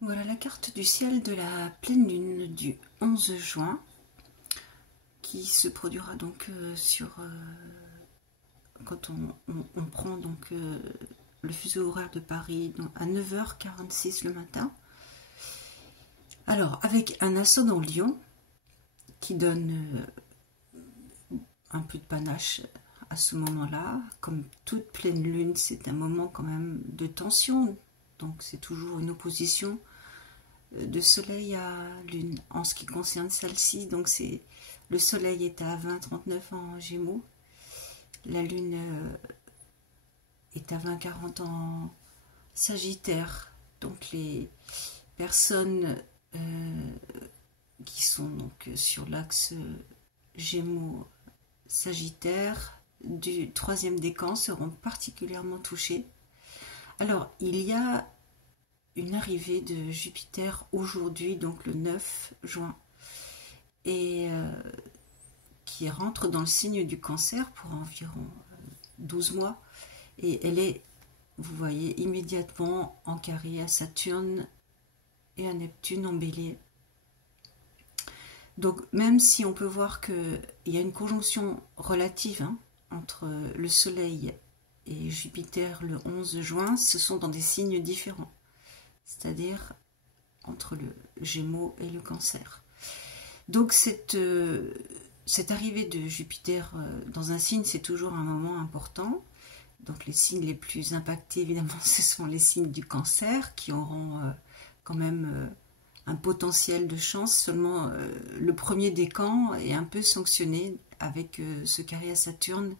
Voilà la carte du ciel de la pleine lune du 11 juin qui se produira donc quand on prend donc le fuseau horaire de Paris donc à 9h46 le matin. Alors avec un ascendant Lion qui donne un peu de panache à ce moment-là, comme toute pleine lune, c'est un moment quand même de tension, donc c'est toujours une opposition de soleil à lune en ce qui concerne celle-ci. Donc c'est le soleil est à 20,39 en Gémeaux, la lune est à 20,40 en Sagittaire. Donc les personnes qui sont donc sur l'axe Gémeaux Sagittaire du troisième décan seront particulièrement touchées. Alors il y a une arrivée de Jupiter aujourd'hui, donc le 9 juin, et qui rentre dans le signe du Cancer pour environ 12 mois. Et elle est, vous voyez, immédiatement en carré à Saturne et à Neptune en Bélier. Donc même si on peut voir qu'il y a une conjonction relative entre le Soleil et Jupiter le 11 juin, ce sont dans des signes différents, c'est-à-dire entre le Gémeaux et le Cancer. Donc cette arrivée de Jupiter dans un signe, c'est toujours un moment important. Donc les signes les plus impactés, évidemment, ce sont les signes du Cancer, qui auront quand même un potentiel de chance. Seulement le premier décan est un peu sanctionné avec ce carré à Saturne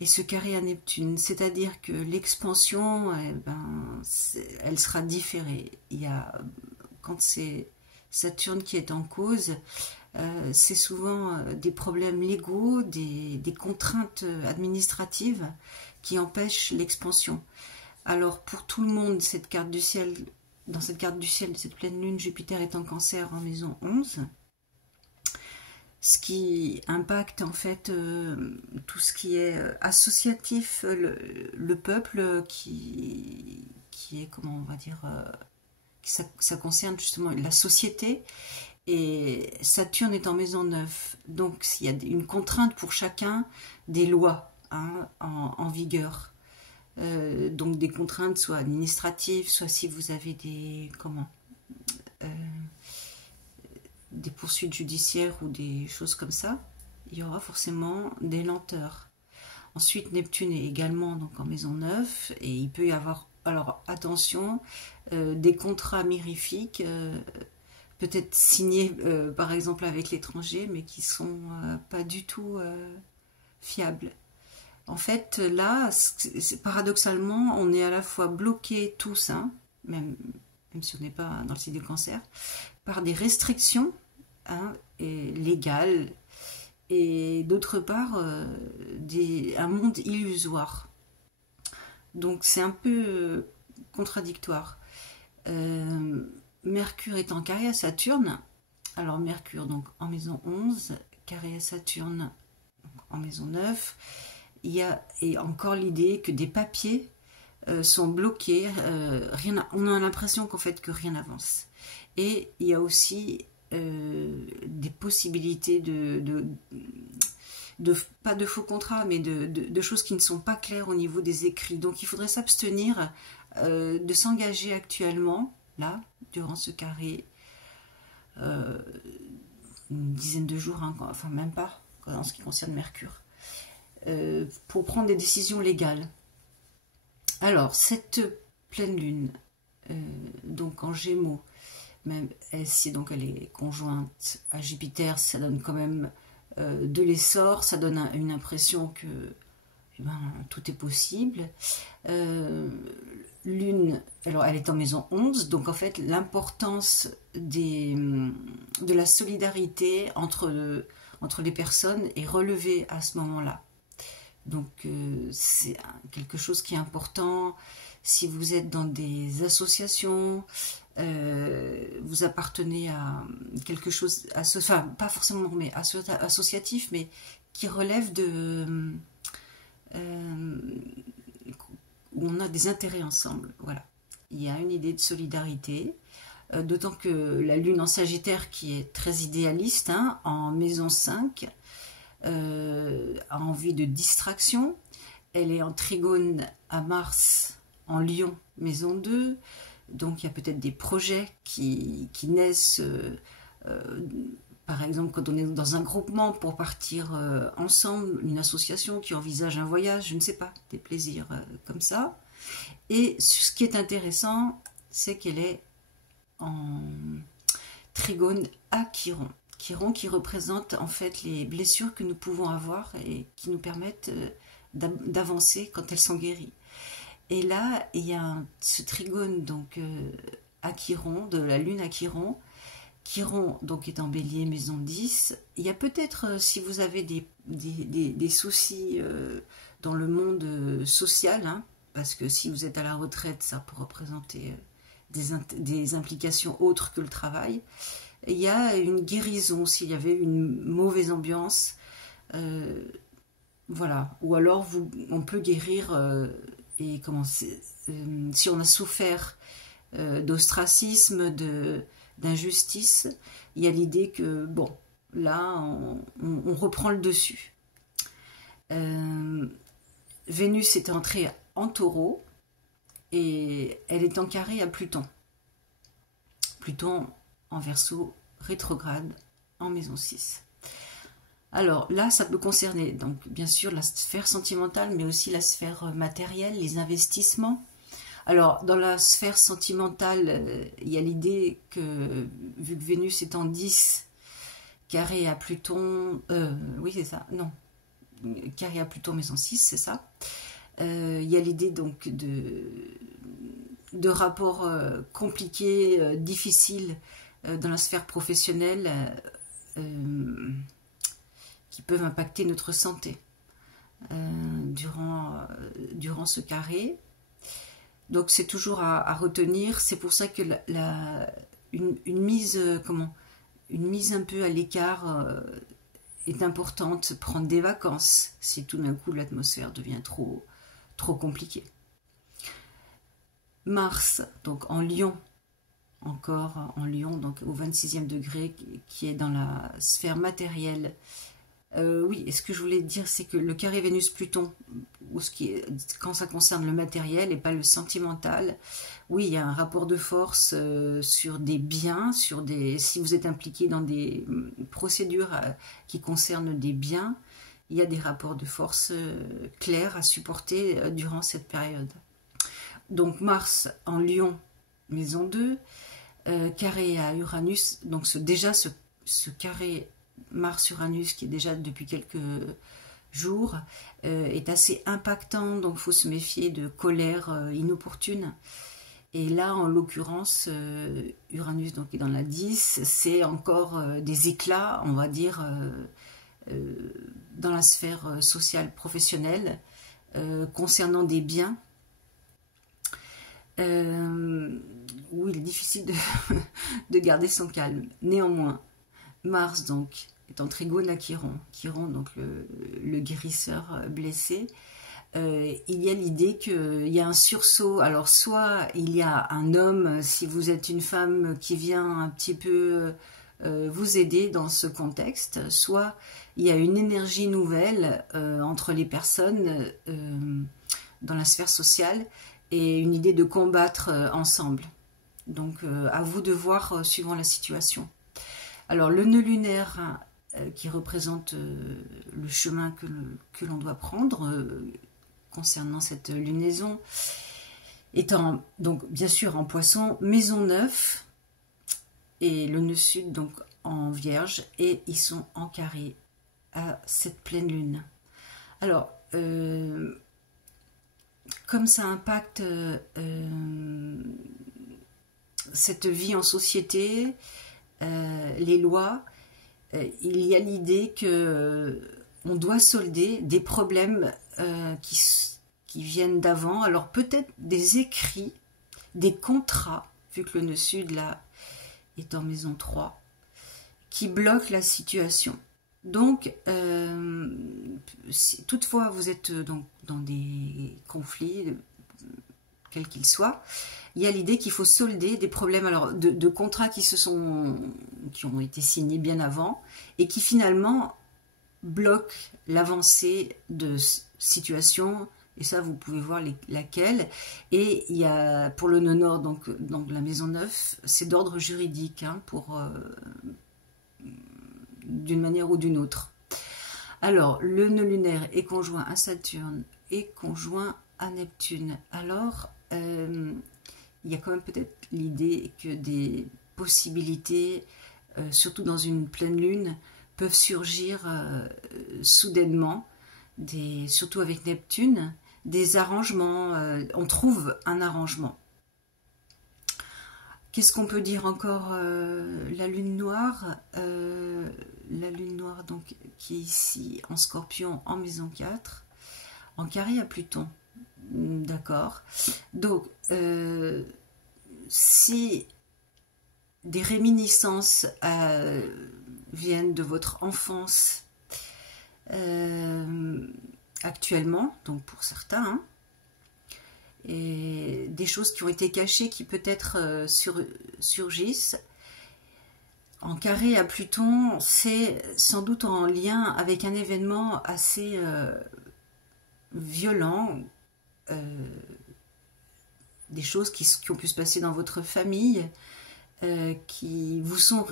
et ce carré à Neptune. C'est-à-dire que l'expansion, elle sera différée. Quand c'est Saturne qui est en cause, c'est souvent des problèmes légaux, des contraintes administratives qui empêchent l'expansion. Alors pour tout le monde, cette carte du ciel, dans cette carte du ciel de cette pleine lune, Jupiter est en Cancer en maison 11, ce qui impacte en fait tout ce qui est associatif, le peuple qui est, comment on va dire, ça concerne justement la société. Et Saturne est en maison 9, donc il y a une contrainte pour chacun des lois en vigueur. Donc des contraintes soit administratives, soit si vous avez des poursuites judiciaires ou des choses comme ça, il y aura forcément des lenteurs. Ensuite, Neptune est également donc en maison 9 et il peut y avoir, alors attention, des contrats mirifiques, peut-être signés par exemple avec l'étranger, mais qui sont pas du tout fiables. En fait, là, paradoxalement, on est à la fois bloqués tous, même si on n'est pas dans le signe du Cancer, par des restrictions légales, et d'autre part, un monde illusoire. Donc c'est un peu contradictoire. Mercure est en carré à Saturne. Alors Mercure donc en maison 11, carré à Saturne en maison 9. Il y a encore l'idée que des papiers sont bloqués. On a l'impression qu'en fait que rien n'avance. Et il y a aussi des possibilités pas de faux contrats, mais de choses qui ne sont pas claires au niveau des écrits. Donc il faudrait s'abstenir de s'engager actuellement, là, durant ce carré, une dizaine de jours, enfin même pas, en ce qui concerne Mercure, pour prendre des décisions légales. Alors, cette pleine lune, donc en Gémeaux, même si donc elle est conjointe à Jupiter, ça donne quand même de l'essor, ça donne une impression que tout est possible. Lune, alors elle est en maison 11, donc en fait l'importance de la solidarité entre les personnes est relevée à ce moment-là. Donc c'est quelque chose qui est important. Si vous êtes dans des associations, vous appartenez à quelque chose, enfin pas forcément mais associatif, mais qui relève de où on a des intérêts ensemble, voilà. il y a une idée de solidarité, d'autant que la lune en Sagittaire, qui est très idéaliste, hein, en maison 5, a envie de distraction. Elle est en trigone à Mars en Lion, maison 2, donc il y a peut-être des projets qui naissent, par exemple quand on est dans un groupement pour partir ensemble, une association qui envisage un voyage, je ne sais pas, des plaisirs comme ça. Et ce qui est intéressant, c'est qu'elle est en trigone à Chiron. Chiron qui représente en fait les blessures que nous pouvons avoir et qui nous permettent d'avancer quand elles sont guéries. Et là, il y a ce trigone donc à Chiron, de la lune à Chiron. Chiron donc est en Bélier, maison 10. Il y a peut-être, si vous avez des soucis dans le monde social, hein, parce que si vous êtes à la retraite, ça peut représenter des implications autres que le travail. Il y a une guérison s'il y avait une mauvaise ambiance, voilà. Ou alors on peut guérir et si on a souffert d'ostracisme, d'injustice, il y a l'idée que bon, là on reprend le dessus. Vénus est entrée en Taureau et elle est en carré à Pluton. Pluton en Verseau rétrograde en maison 6. Alors là, ça peut concerner donc bien sûr la sphère sentimentale, mais aussi la sphère matérielle, les investissements. Alors dans la sphère sentimentale, il y a l'idée que vu que Vénus est en 10, carré à Pluton, oui c'est ça, non, carré à Pluton maison 6, c'est ça. Il y a l'idée donc de rapports compliqués, difficiles dans la sphère professionnelle qui peuvent impacter notre santé durant ce carré. Donc c'est toujours à retenir. C'est pour ça que une mise un peu à l'écart est importante. Prendre des vacances si tout d'un coup l'atmosphère devient trop compliquée. Mars, donc en Lion, encore en Lion, donc au 26e degré, qui est dans la sphère matérielle. Oui, et ce que je voulais dire, c'est que le carré Vénus-Pluton, quand ça concerne le matériel et pas le sentimental, oui, il y a un rapport de force sur des biens, si vous êtes impliqué dans des procédures qui concernent des biens, il y a des rapports de force clairs à supporter durant cette période. Donc Mars en Lion, maison 2, carré à Uranus, donc déjà ce carré Mars-Uranus qui est déjà depuis quelques jours est assez impactant, donc il faut se méfier de colère inopportune. Et là, en l'occurrence, Uranus donc, est dans la 10, c'est encore des éclats, on va dire, dans la sphère sociale professionnelle, concernant des biens, où il est difficile de garder son calme. Néanmoins, Mars donc est en trigone à Chiron. Chiron donc le guérisseur blessé. Il y a l'idée qu'il y a un sursaut. Alors soit il y a un homme, si vous êtes une femme, qui vient un petit peu vous aider dans ce contexte, soit il y a une énergie nouvelle entre les personnes dans la sphère sociale et une idée de combattre ensemble. Donc à vous de voir suivant la situation. Alors le nœud lunaire qui représente le chemin que l'on doit prendre concernant cette lunaison, étant donc bien sûr en Poisson, maison 9, et le nœud sud donc en Vierge, et ils sont en carré à cette pleine lune. Alors, comme ça impacte cette vie en société, les lois, il y a l'idée que on doit solder des problèmes qui viennent d'avant. Alors peut-être des écrits, des contrats, vu que le nœud sud là est en maison 3, qui bloquent la situation. Donc, si toutefois vous êtes donc dans des conflits, quel qu'il soit, il y a l'idée qu'il faut solder des problèmes alors de contrats qui ont été signés bien avant et qui finalement bloquent l'avancée de situations. Et ça, vous pouvez voir laquelle. Et il y a pour le nœud nord, donc la maison 9, c'est d'ordre juridique, hein, d'une manière ou d'une autre. Alors, le nœud lunaire est conjoint à Saturne et conjoint à Neptune. Alors, il y a quand même peut-être l'idée que des possibilités, surtout dans une pleine lune, peuvent surgir soudainement, surtout avec Neptune, des arrangements, on trouve un arrangement. Qu'est-ce qu'on peut dire encore? La lune noire, donc, qui est ici en Scorpion, en maison 4, en carré à Pluton. D'accord. Donc, si des réminiscences viennent de votre enfance actuellement, donc pour certains, hein, et des choses qui ont été cachées qui peut-être surgissent. En carré à Pluton, c'est sans doute en lien avec un événement assez violent, des choses qui ont pu se passer dans votre famille, qui vous sont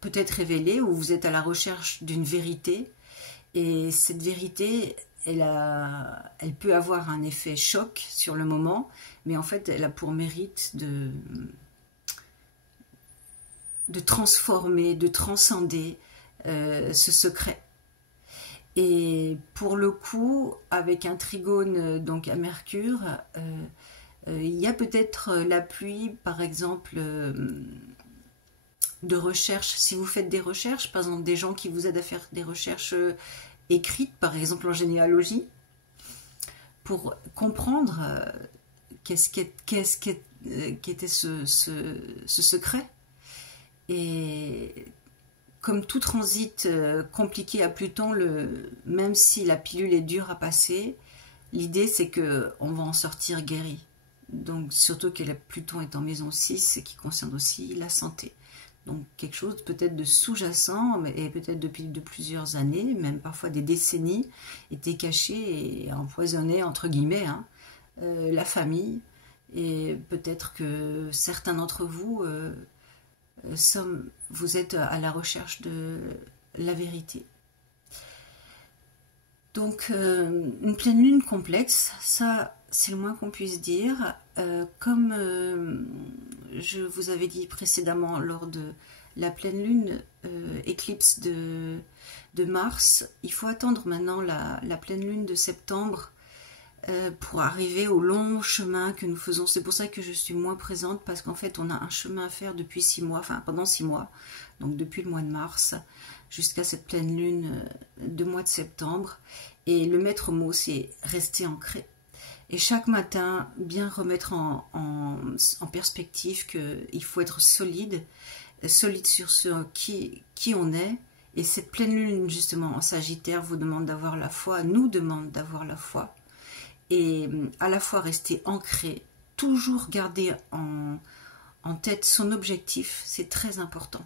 peut-être révélées, ou vous êtes à la recherche d'une vérité, et cette vérité, elle peut avoir un effet choc sur le moment, mais en fait, elle a pour mérite de transformer, de transcender ce secret. Et pour le coup, avec un trigone donc à Mercure, il y a peut-être l'appui, par exemple, de recherche. Si vous faites des recherches, par exemple des gens qui vous aident à faire des recherches écrites, par exemple en généalogie, pour comprendre qu'était ce secret. Et comme tout transit compliqué à Pluton, même si la pilule est dure à passer, l'idée c'est qu'on va en sortir guéri. Donc surtout que Pluton est en maison 6, qui concerne aussi la santé. Donc quelque chose peut-être de sous-jacent, et peut-être depuis de plusieurs années, même parfois des décennies, était caché et empoisonné, entre guillemets, hein, la famille. Et peut-être que certains d'entre vous, vous êtes à la recherche de la vérité. Donc une pleine lune complexe, ça c'est le moins qu'on puisse dire. Comme je vous avais dit précédemment lors de la pleine lune, éclipse de Mars, il faut attendre maintenant la pleine lune de septembre pour arriver au long chemin que nous faisons. C'est pour ça que je suis moins présente, parce qu'en fait on a un chemin à faire depuis 6 mois, enfin pendant 6 mois, donc depuis le mois de mars jusqu'à cette pleine lune de mois de septembre. Et le maître mot, c'est rester ancré. Et chaque matin, bien remettre en perspective qu'il faut être solide sur ce qui on est. Et cette pleine lune, justement, en Sagittaire, vous demande d'avoir la foi, nous demande d'avoir la foi. Et à la fois rester ancré, toujours garder en tête son objectif, c'est très important.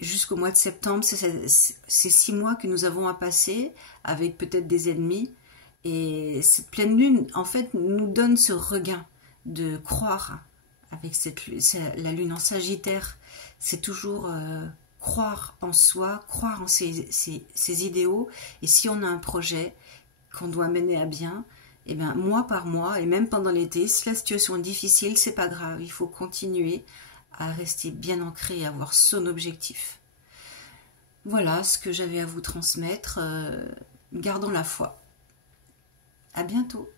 Jusqu'au mois de septembre, c'est 6 mois que nous avons à passer avec peut-être des ennemis. Et cette pleine lune, en fait, nous donne ce regain de croire. Avec la lune en Sagittaire, c'est toujours croire en soi, croire en ses idéaux. Et si on a un projet qu'on doit mener à bien, et bien, mois par mois, et même pendant l'été, si la situation est difficile, c'est pas grave. Il faut continuer à rester bien ancré et avoir son objectif. Voilà ce que j'avais à vous transmettre. Gardons la foi. À bientôt.